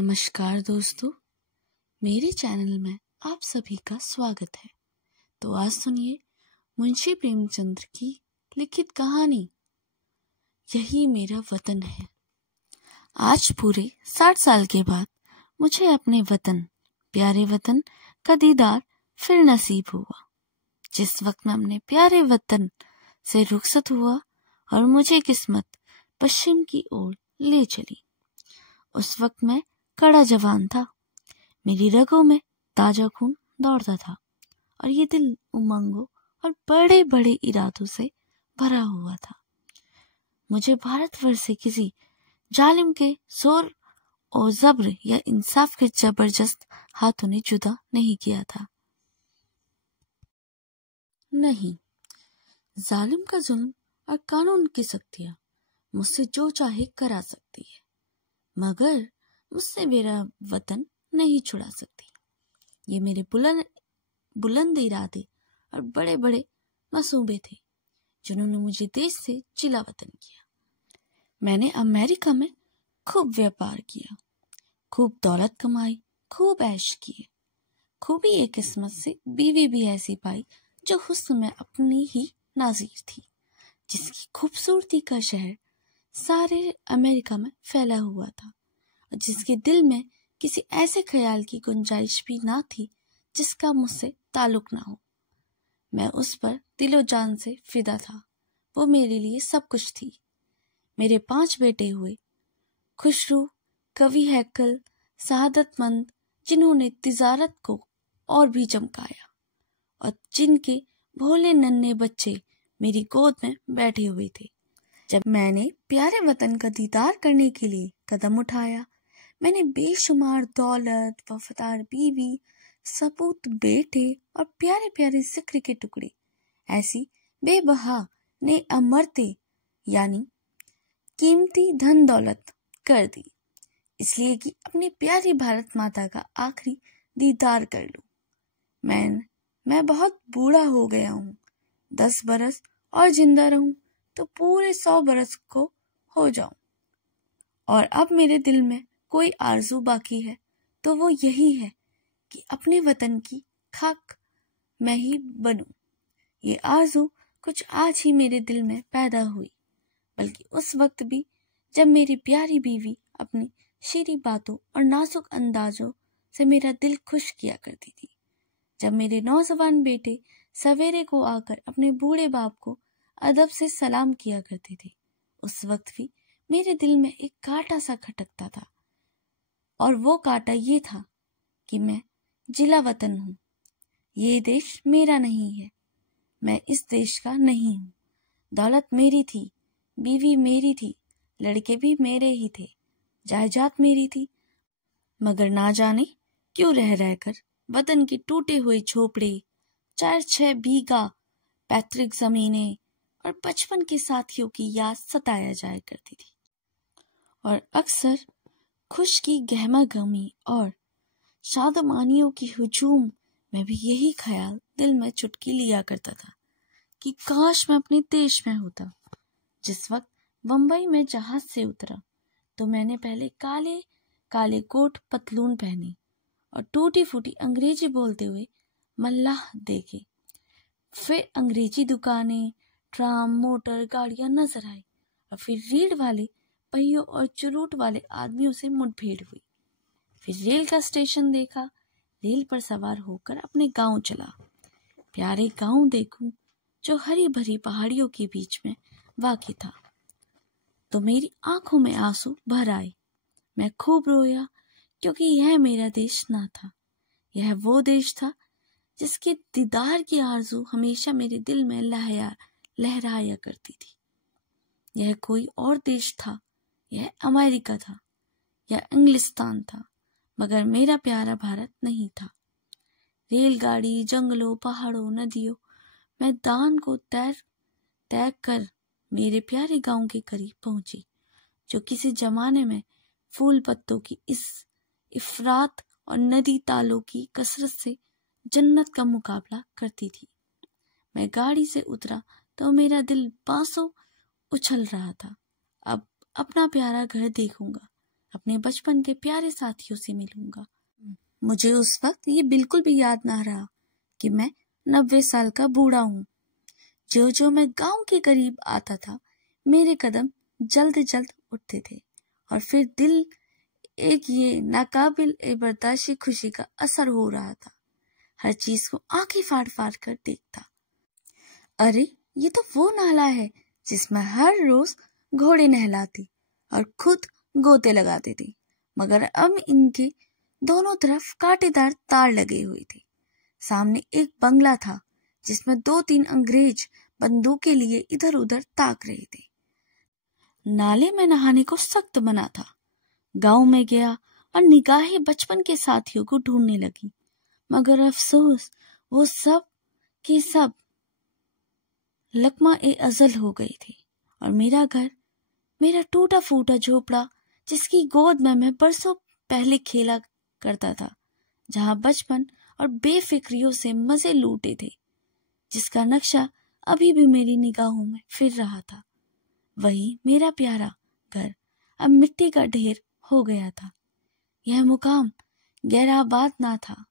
नमस्कार दोस्तों, मेरे चैनल में आप सभी का स्वागत है। तो आज सुनिए मुंशी प्रेमचंद की लिखित कहानी यही मेरा वतन है। आज पूरे 60 साल के बाद मुझे अपने वतन, प्यारे वतन का दीदार फिर नसीब हुआ। जिस वक्त मैं अपने प्यारे वतन से रुखसत हुआ और मुझे किस्मत पश्चिम की ओर ले चली, उस वक्त मैं कड़ा जवान था। मेरी रगों में ताजा खून दौड़ता था और ये दिल उमंगों और बड़े बड़े इरादों से भरा हुआ था। मुझे भारतवर्ष से किसी जालिम के जोर और जब्र या इंसाफ के जबरदस्त हाथों ने जुदा नहीं किया था। नहीं, जालिम का जुल्म और कानून की सख्तियां मुझसे जो चाहे करा सकती है, मगर मुझसे मेरा वतन नहीं छुड़ा सकती। ये मेरे बुलंद इरादे और बड़े बड़े मसूबे थे जिन्होंने मुझे देश से जिला वतन किया। मैंने अमेरिका में खूब व्यापार किया, खूब दौलत कमाई, खूब ऐश किए। खूबी एक किस्मत से बीवी भी ऐसी पाई जो हुस्न में अपनी ही नाज़ीर थी, जिसकी खूबसूरती का शहर सारे अमेरिका में फैला हुआ था और जिसके दिल में किसी ऐसे ख्याल की गुंजाइश भी ना थी जिसका मुझसे ताल्लुक ना हो। मैं उस पर दिलो जान से फिदा था। वो मेरे लिए सब कुछ थी। मेरे 5 बेटे हुए, खुशरू, कवि हैकल, सआदतमंद, जिन्होंने तिजारत को और भी चमकाया और जिनके भोले नन्हे बच्चे मेरी गोद में बैठे हुए थे। जब मैंने प्यारे वतन का दीदार करने के लिए कदम उठाया, मैंने बेशुमार दौलत, वफादार बीवी, सपूत बेटे और प्यारे प्यारे जिक्र के टुकड़े ऐसी बेबहा ने अमरते यानी कीमती धन दौलत कर दी, इसलिए कि अपनी प्यारी भारत माता का आखिरी दीदार कर लूं। मैं बहुत बूढ़ा हो गया हूँ। 10 बरस और जिंदा रहूं तो पूरे 100 बरस को हो जाऊं, और अब मेरे दिल में कोई आरज़ू बाकी है तो वो यही है कि अपने वतन की खाक मैं ही बनूं। ये आरज़ू कुछ आज ही मेरे दिल में पैदा हुई, बल्कि उस वक्त भी जब मेरी प्यारी बीवी अपनी शीरी बातों और नाजुक अंदाजों से मेरा दिल खुश किया करती थी। जब मेरे नौजवान बेटे सवेरे को आकर अपने बूढ़े बाप को अदब से सलाम किया करते थे, उस वक्त भी मेरे दिल में एक कांटा सा खटकता था, और वो कांटा ये था कि मैं जिला वतन हूँ। ये देश मेरा नहीं है, मैं इस देश का नहीं हूँ। दौलत मेरी थी, बीवी मेरी थी, लड़के भी मेरे ही थे, जायदाद मेरी थी, मगर ना जाने क्यों रह रहकर वतन की टूटे हुए झोपड़े, 4-6 बीघा पैतृक जमीनें और बचपन के साथियों की याद सताया जाया करती थी। और अक्सर खुश की गहमा गमी और शादमानियों की हुजूम में भी यही ख्याल दिल में चुटकी लिया करता था कि काश मैं अपने देश में होता। जिस वक्त बंबई में जहाज से उतरा तो मैंने पहले काले काले कोट पतलून पहने और टूटी फूटी अंग्रेजी बोलते हुए मल्लाह देखे। फिर अंग्रेजी दुकानें, ट्राम, मोटर गाड़ियां नजर आई और फिर रीढ़ वाले पहियों और चुरूट वाले आदमियों से मुठभेड़ हुई। फिर रेल का स्टेशन देखा, रेल पर सवार होकर अपने गांव चला। प्यारे गांव देखूं जो हरी भरी पहाड़ियों के बीच में वाक़ई था, तो मेरी आंखों में आंसू भर आए। मैं खूब रोया, क्योंकि यह मेरा देश ना था। यह वो देश था जिसके दीदार की आरज़ू हमेशा मेरे दिल में लहराया करती थी। यह कोई और देश था, यह अमेरिका था या इंग्लिस्तान था, मगर मेरा प्यारा भारत नहीं था। रेलगाड़ी, जंगलों, पहाड़ों, नदियों, मैदान को तय कर मेरे प्यारे गांव के करीब पहुंची, जो किसी जमाने में फूल पत्तों की इस इफरात और नदी तालों की कसरत से जन्नत का मुकाबला करती थी। मैं गाड़ी से उतरा तो मेरा दिल बांसों उछल रहा था। अब अपना प्यारा घर देखूंगा, अपने बचपन के प्यारे साथियों से मिलूंगा। मुझे उस वक्त ये बिल्कुल भी याद ना रहा कि मैं 90 साल का बूढ़ा हूँ। जो जो मैं गांव के करीब आता था, मेरे कदम जल्द जल्द उठते थे और फिर दिल एक ये नाकाबिल बर्दाश्त खुशी का असर हो रहा था। हर चीज को आंखें फाड़ फाड़ कर देखता। अरे ये तो वो नाला है जिसमें हर रोज घोड़े नहलाती और खुद गोते लगाती थी, मगर अब इनके दोनों तरफ कांटेदार तार लगे हुए थे। सामने एक बंगला था जिसमें 2-3 अंग्रेज बंदूकें लिए इधर उधर ताक रहे थे। नाले में नहाने को सख्त मना था। गांव में गया और निगाहें बचपन के साथियों को ढूंढने लगी, मगर अफसोस वो सब के सब लकमा ए अजल हो गई थी। और मेरा घर, मेरा टूटा फूटा झोपड़ा जिसकी गोद में मैं बरसों पहले खेला करता था, जहां बचपन और बेफिक्रियों से मजे लूटे थे, जिसका नक्शा अभी भी मेरी निगाहों में फिर रहा था, वही मेरा प्यारा घर अब मिट्टी का ढेर हो गया था। यह मुकाम गैराबाद ना था।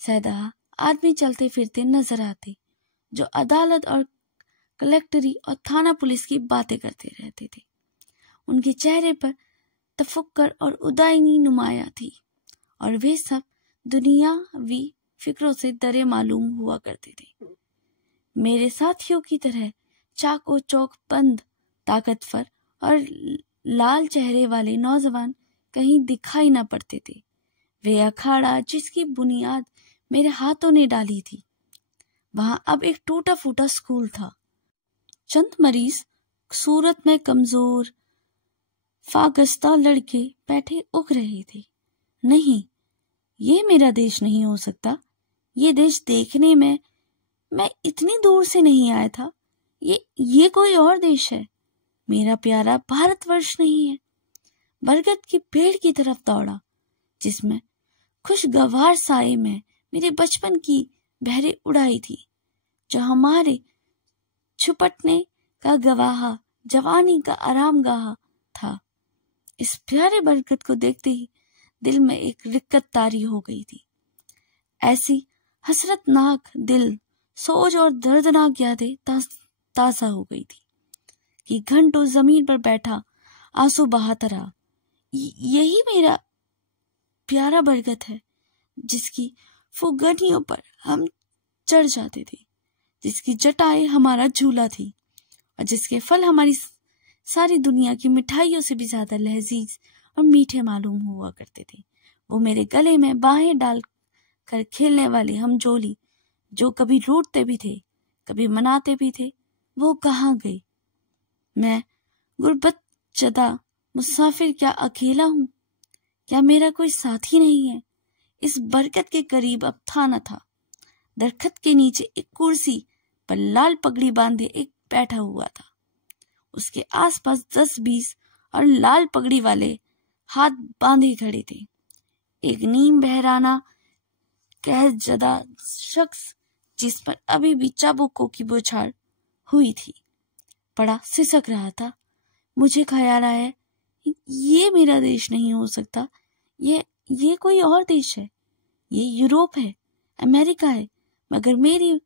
सैदा आदमी चलते फिरते नजर आते जो अदालत और कलेक्टरी और थाना पुलिस की बातें करते रहते थे। उनके चेहरे पर तफक्कुर और उदासी नुमाया थी और वे सब दुनियावी फिक्रों से डरे मालूम हुआ करते थे। मेरे साथियों की तरह चाको चौक बंद, ताकतवर और लाल चेहरे वाले नौजवान कहीं दिखाई न पड़ते थे। वे अखाड़ा जिसकी बुनियाद मेरे हाथों ने डाली थी, वहां अब एक टूटा फूटा स्कूल था। चंद मरीज सूरत में कमजोर फागस्ता लड़के बैठे उग रहे थे। नहीं, ये मेरा देश नहीं हो सकता। ये देश देखने में मैं इतनी दूर से नहीं आया था। ये कोई और देश है। मेरा प्यारा भारतवर्ष नहीं है। बरगद के पेड़ की तरफ दौड़ा जिसमें खुशगवार साए में मेरे बचपन की बहरें उड़ाई थी, जो हमारे छुपटने का गवाह, जवानी का आरामगाह था। इस प्यारे बरगद को देखते ही दिल में एक रिक्कत तारी हो गई थी। ऐसी हसरतनाक दिल सोच और दर्दनाक यादें ताजा हो गई थी कि घंटों जमीन पर बैठा आंसू बहाता रहा। यही मेरा प्यारा बरगद है जिसकी फुगनियों पर हम चढ़ जाते थे, जिसकी जटाएं हमारा झूला थी और जिसके फल हमारी सारी दुनिया की मिठाइयों से भी ज्यादा लजीज और मीठे मालूम हुआ करते थे। वो मेरे गले में बाहें डाल कर खेलने वाले हम जोली, जो कभी रूठते भी थे कभी मनाते भी थे, वो कहाँ गए? मैं गुर्बत जदा मुसाफिर क्या अकेला हूँ? क्या मेरा कोई साथी नहीं है? इस बरगद के करीब अब था न था। दरखत के नीचे एक कुर्सी पर लाल पगड़ी बांधे एक बैठा हुआ था। उसके आसपास 10-20 और लाल पगड़ी वाले हाथ बांधे खड़े थे। एक नीम बहराना कह जदा शख्स जिस पर अभी भी चाबुकों की बौछार हुई थी, बड़ा सिसक रहा था। मुझे ख्याल आया, ये मेरा देश नहीं हो सकता। ये कोई और देश है। ये यूरोप है, अमेरिका है, मगर मेरी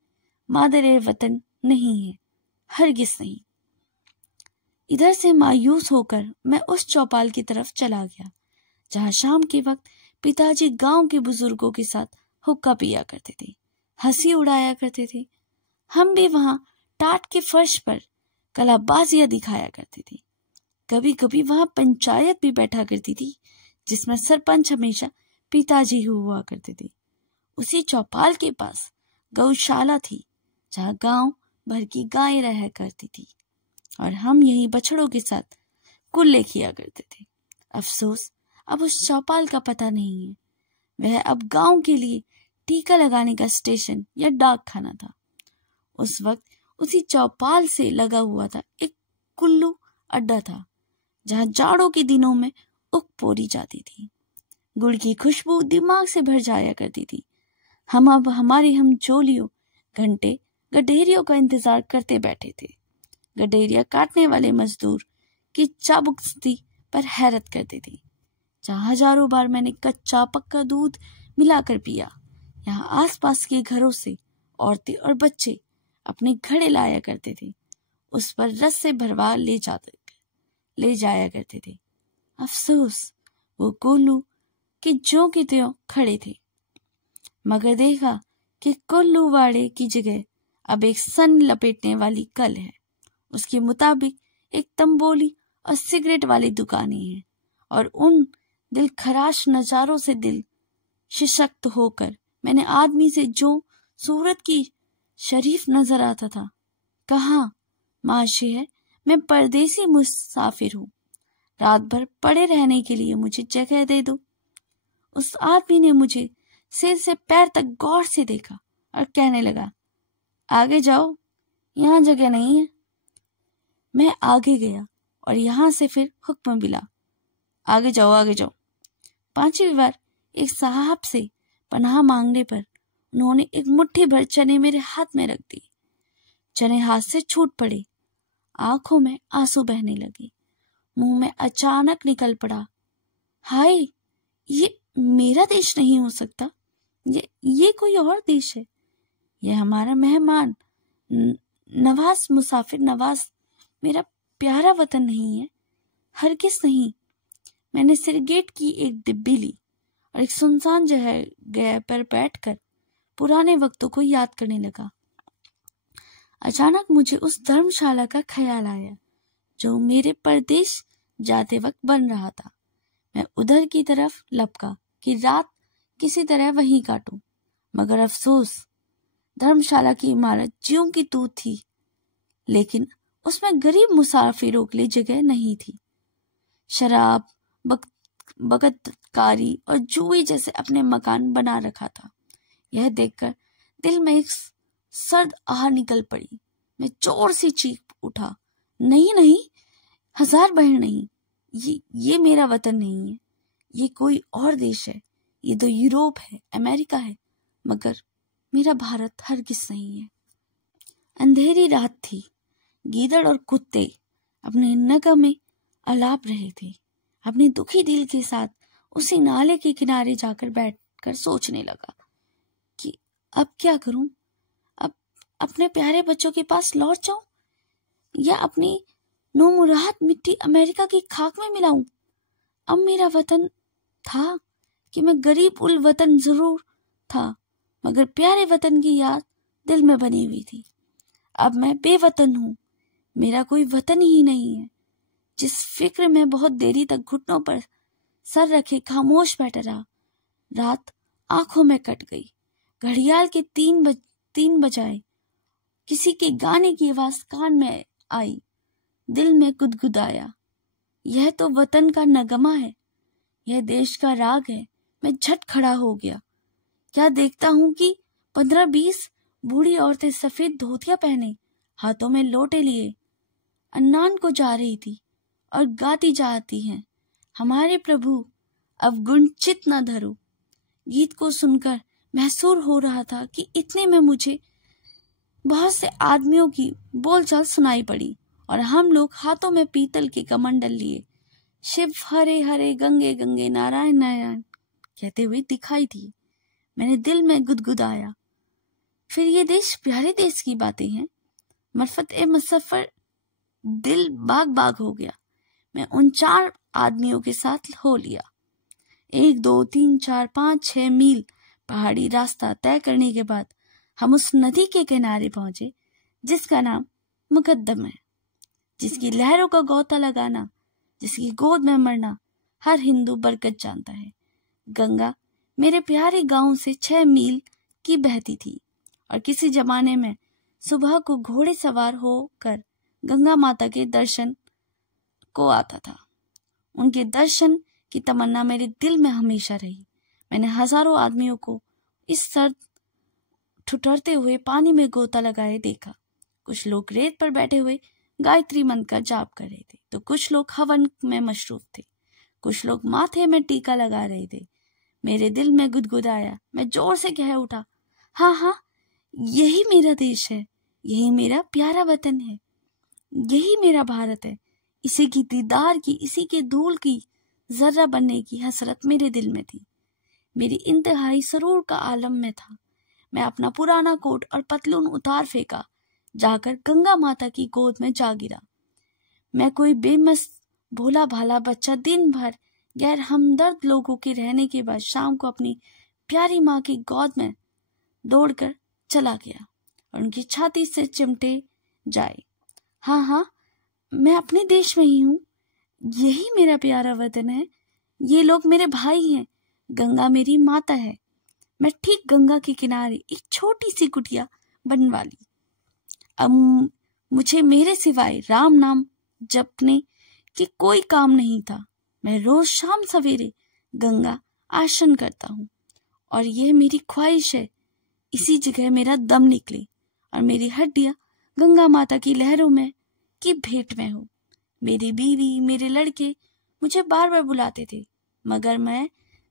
मादरे वतन नहीं है, हरगिज नहीं। इधर से मायूस होकर मैं उस चौपाल की तरफ चला गया जहां शाम के वक्त पिताजी गांव के बुजुर्गों के साथ हुक्का पिया करते थे, हंसी उड़ाया करते थे। हम भी वहां टाट के फर्श पर कलाबाजियां दिखाया करते थे। कभी कभी वहां पंचायत भी बैठा करती थी जिसमें सरपंच हमेशा पिताजी हुआ करते थे। उसी चौपाल के पास गौशाला थी जहां गांव भर की गायें रहा करती थी और हम यही बछड़ों के साथ कुल्ले किया करते थे। अफसोस अब उस चौपाल का पता नहीं है। वह अब गांव के लिए टीका लगाने का स्टेशन या डाक खाना था। उस वक्त उसी चौपाल से लगा हुआ था एक कुल्लू अड्डा था जहां जाड़ों के दिनों में उक पोरी जाती थी। गुड़ की खुशबू दिमाग से भर जाया करती थी। हम अब हमारे हम जोलियों घंटे गडेरियों का इंतजार करते बैठे थे। गडेरिया काटने वाले मजदूर की चाबुकती पर हैरत करते थे। जहाँ हजारों बार मैंने कच्चा पक्का दूध मिलाकर पिया। यहाँ आसपास के घरों से औरतें और बच्चे अपने घड़े लाया करते थे, उस पर रस से भरवा ले जाया करते थे। अफसोस, वो कोल्लू कि ज्यों की त्यों खड़े थे, मगर देखा कि कोल्लू वाड़े की जगह अब एक सन लपेटने वाली कल है। उसके मुताबिक एक तंबोली और सिगरेट वाली दुकानें हैं, और उन दिल खराश नजारों से दिल सशक्त होकर मैंने आदमी से जो सूरत की शरीफ नजर आता था कहा, माशे है, मैं परदेसी मुसाफिर हूँ, रात भर पड़े रहने के लिए मुझे जगह दे दो। उस आदमी ने मुझे सिर से पैर तक गौर से देखा और कहने लगा, आगे जाओ, यहाँ जगह नहीं है। मैं आगे गया और यहाँ से फिर हुक्म मिला, आगे जाओ, आगे जाओ। 5वीं बार एक साहब से पनाह मांगने पर उन्होंने एक मुट्ठी भर चने मेरे हाथ में रख दी। चने हाथ से छूट पड़े, आंखों में आंसू बहने लगे, मुंह में अचानक निकल पड़ा, हाय, ये मेरा देश नहीं हो सकता, ये कोई और देश है। यह हमारा मेहमान नवाज मुसाफिर नवाज मेरा प्यारा वतन नहीं है, हरगिज़ नहीं। मैंने सिरगेट की एक डिब्बी ली और एक सुनसान जगह पर बैठकर पुराने वक्तों को याद करने लगा। अचानक मुझे उस धर्मशाला का ख्याल आया जो मेरे परदेश जाते वक्त बन रहा था। मैं उधर की तरफ लपका कि रात किसी तरह वहीं काटूं, मगर अफसोस, धर्मशाला की इमारत ज्यों की त्यों थी, लेकिन उसमें गरीब मुसाफिरों के लिए जगह नहीं थी। शराब, बगतकारी और जुए जैसे अपने मकान बना रखा था। यह देखकर दिल में एक सर्द आह निकल पड़ी। मैं जोर से चीख उठा, नहीं नहीं, 1000 बहन नहीं, ये मेरा वतन नहीं है, ये कोई और देश है, ये तो यूरोप है, अमेरिका है, मगर मेरा भारत हरगिज़ नहीं है। अंधेरी रात थी। गीदड़ और कुत्ते अपने नगम में अलाप रहे थे। अपने दुखी दिल के साथ उसी नाले के किनारे जाकर बैठकर सोचने लगा कि अब क्या करूं? अब अपने प्यारे बच्चों के पास लौट जाऊं या अपनी नौमुराद मिट्टी अमेरिका की खाक में मिलाऊं? अब मेरा वतन था कि मैं गरीब उल वतन जरूर था, मगर प्यारे वतन की याद दिल में बनी हुई थी। अब मैं बेवतन हूं, मेरा कोई वतन ही नहीं है। जिस फिक्र में बहुत देरी तक घुटनों पर सर रखे खामोश बैठा रहा, रात आंखों में कट गई। घड़ियाल के 3 बजाए। किसी के गाने की आवाज कान में आई, दिल में गुदगुदाया, यह तो वतन का नगमा है, यह देश का राग है। मैं झट खड़ा हो गया। क्या देखता हूं कि 15-20 बूढ़ी औरतें सफेद धोतियां पहने, हाथों में लोटे लिए अन्नान को जा रही थी और गाती जाती हैं, हमारे प्रभु अब गुणचित न धरो। गीत को सुनकर महसूस हो रहा था कि इतने में मुझे बहुत से आदमियों की बोलचाल सुनाई पड़ी और हम लोग हाथों में पीतल के कमंडल लिए शिव हरे हरे गंगे गंगे नारायण नारायण कहते हुए दिखाई दिए। मैंने दिल में गुदगुदाया, फिर ये देश प्यारे देश की बातें हैं। मरफत ए मुसफ्फर दिल बाग बाग हो गया। मैं उन 4 आदमियों के साथ हो लिया। 1 2 3 4 5 6 मील पहाड़ी रास्ता तय करने के बाद हम उस नदी के किनारे पहुंचे जिसका नाम मुकद्दम है, जिसकी लहरों का गोता लगाना, जिसकी गोद में मरना हर हिंदू बरकत जानता है। गंगा मेरे प्यारे गांव से 6 मील की बहती थी और किसी जमाने में सुबह को घोड़े सवार होकर गंगा माता के दर्शन को आता था। उनके दर्शन की तमन्ना मेरे दिल में हमेशा रही। मैंने हजारों आदमियों को इस सर्द ठुठरते हुए पानी में गोता लगाए देखा। कुछ लोग रेत पर बैठे हुए गायत्री मंत्र का जाप कर रहे थे, तो कुछ लोग हवन में मशरूफ थे, कुछ लोग माथे में टीका लगा रहे थे। मेरे दिल में गुदगुदाया। मैं जोर से कह उठा, हाँ हाँ, यही मेरा देश है, यही मेरा प्यारा वतन है, यही मेरा भारत है। इसी की दीदार की, इसी के धूल की जर्रा बनने की हसरत मेरे दिल में थी। मेरी इंतहाई सरूर का आलम में था। मैं अपना पुराना कोट और पतलून उतार फेंका, जाकर गंगा माता की गोद में जा गिरा। मैं कोई बेमस भोला भाला बच्चा दिन भर गैर हमदर्द लोगों के रहने के बाद शाम को अपनी प्यारी माँ की गोद में दौड़कर चला गया और उनकी छाती से चिमटे जाए। हाँ हाँ, मैं अपने देश में ही हूँ। यही मेरा प्यारा वतन है। ये लोग मेरे भाई हैं। गंगा मेरी माता है। मैं ठीक गंगा के किनारे एक छोटी सी कुटिया बनवा ली। अब मुझे मेरे सिवाय राम नाम जपने की कोई काम नहीं था। मैं रोज शाम सवेरे गंगा आसन करता हूँ और यह मेरी ख्वाहिश है, इसी जगह मेरा दम निकले और मेरी हड्डियां गंगा माता की लहरों में की भेंट में हो। मेरी बीवी, मेरे लड़के मुझे बार बार बुलाते थे, मगर मैं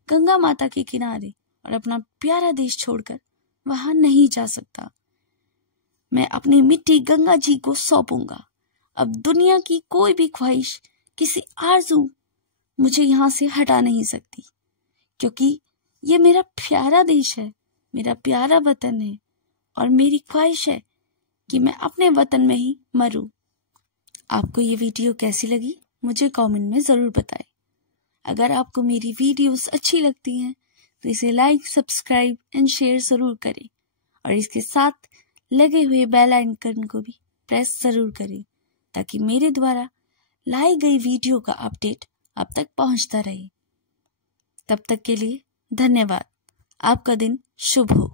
गंगा माता के किनारे और अपना प्यारा देश छोड़कर वहां नहीं जा सकता। मैं अपनी मिट्टी गंगा जी को सौंपूंगा। अब दुनिया की कोई भी ख्वाहिश, किसी आरज़ू मुझे यहाँ से हटा नहीं सकती, क्योंकि ये मेरा प्यारा देश है, मेरा प्यारा वतन है और मेरी ख्वाहिश है कि मैं अपने वतन में ही मरूं। आपको ये वीडियो कैसी लगी मुझे कमेंट में ज़रूर बताएं। अगर आपको मेरी वीडियोस अच्छी लगती हैं तो इसे लाइक, सब्सक्राइब एंड शेयर ज़रूर करें और इसके साथ लगे हुए बेल आइकन को भी प्रेस ज़रूर करें, ताकि मेरे द्वारा लाई गई वीडियो का अपडेट आप तक पहुंचता रहे। तब तक के लिए धन्यवाद। आपका दिन शुभ हो।